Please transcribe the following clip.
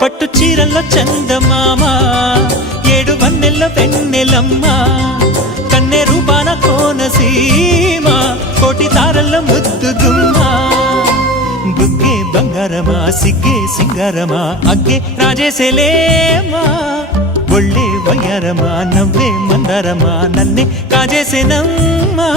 పట్టు చీరల్లో చందమామ ఏడు వన్నెల్ల వెన్నెలమ్మ కన్నె రూపాన కోనసీమ కోటి తారల్లో ముద్దుగుమ్మ బుగ్గే బంగారమా సిగ్గే సింగారమా అగ్గే రాజేసేలేమా ఒళ్ళే వయ్యారమా నవ్వే మందారమా నన్నే కాజేసేనమ్మా